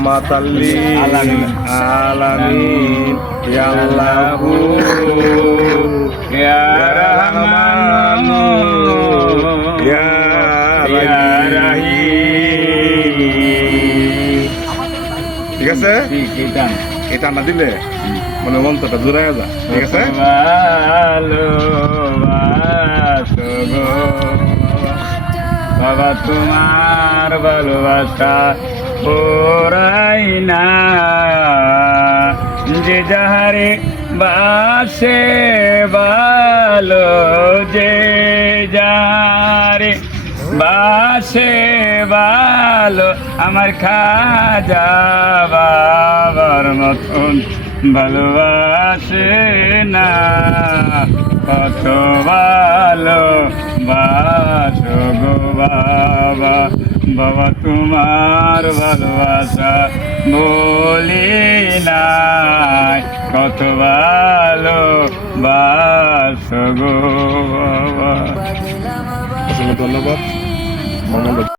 রাহমাতাল্লিল আলামিন ইয়া আল্লাহু ইয়া রহমানু ইয়া রাহিম। ঠিক আছে, এটা না দিলে মানে মন্ত্রটা জোড়া যা। ঠিক আছে, ভালোবাসো গো বাবা, তোমার ভালোবাসা পুরাই না, যে যাহারে বাসে ভালো, যে যাহারে বাসে ভালো, আমার খাজা বাবার মতন ভালোবাসে না। কত ভালো বাসো গো বাবা, বাবা তোমার ভালোবাসা বলি নাই, কত ভালো বাসো গো বাবা। ধন্যবাদ।